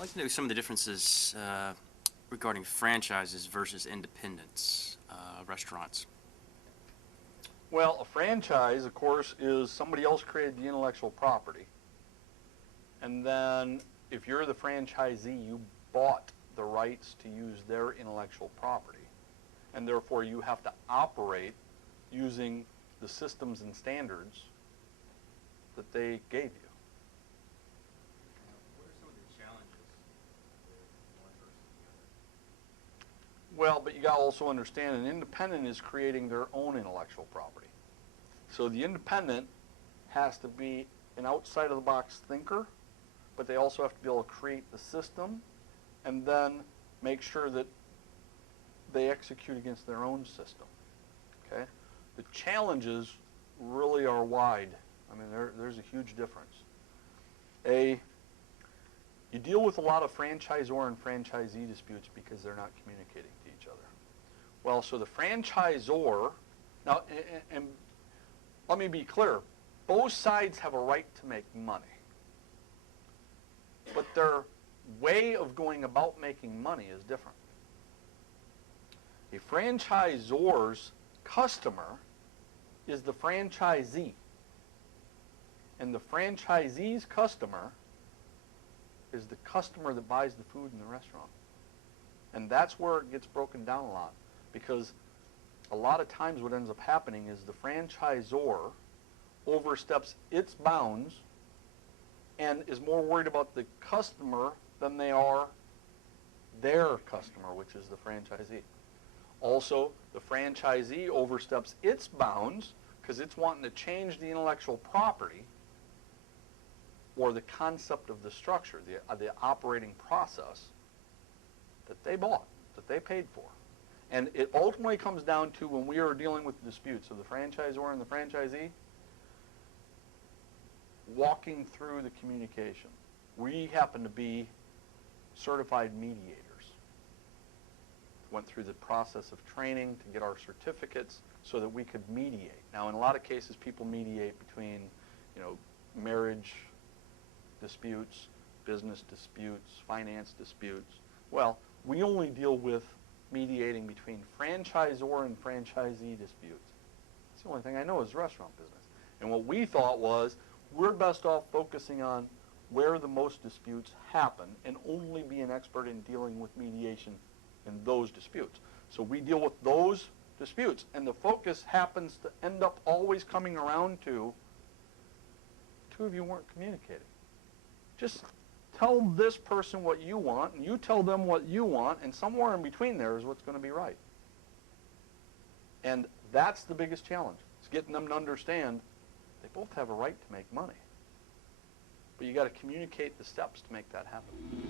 I'd like to know some of the differences regarding franchises versus independents restaurants. Well, a franchise, of course, is somebody else created the intellectual property. And then if you're the franchisee, you bought the rights to use their intellectual property. And therefore, you have to operate using the systems and standards that they gave you. What are some of the challenges with one versus the other? Well, but you got to also understand an independent is creating their own intellectual property. So the independent has to be an outside-of-the-box thinker, but they also have to be able to create the system and then make sure that they execute against their own system. Okay? The challenges really are wide. I mean, there's a huge difference. You deal with a lot of franchisor and franchisee disputes because they're not communicating to each other. Well, so the franchisor, now, and let me be clear, both sides have a right to make money. But their way of going about making money is different. A franchisor's customer is the franchisee. And the franchisee's customer is the customer that buys the food in the restaurant. And that's where it gets broken down a lot. Because a lot of times what ends up happening is the franchisor oversteps its bounds and is more worried about the customer than they are their customer, which is the franchisee. Also, the franchisee oversteps its bounds because it's wanting to change the intellectual property or the concept of the structure, the operating process that they bought, that they paid for. And it ultimately comes down to, when we are dealing with disputes of the franchisor and the franchisee, walking through the communication. We happen to be certified mediators. Went through the process of training to get our certificates so that we could mediate. Now, in a lot of cases, people mediate between, marriage disputes, business disputes, finance disputes. Well, we only deal with mediating between franchisor and franchisee disputes. That's the only thing I know is restaurant business. And what we thought was, we're best off focusing on where the most disputes happen and only be an expert in dealing with mediation in those disputes. So we deal with those disputes, and the focus happens to end up always coming around to, two of you weren't communicating. Just tell this person what you want, and you tell them what you want, and somewhere in between there is what's going to be right. And that's the biggest challenge. It's getting them to understand they both have a right to make money. But you got to communicate the steps to make that happen.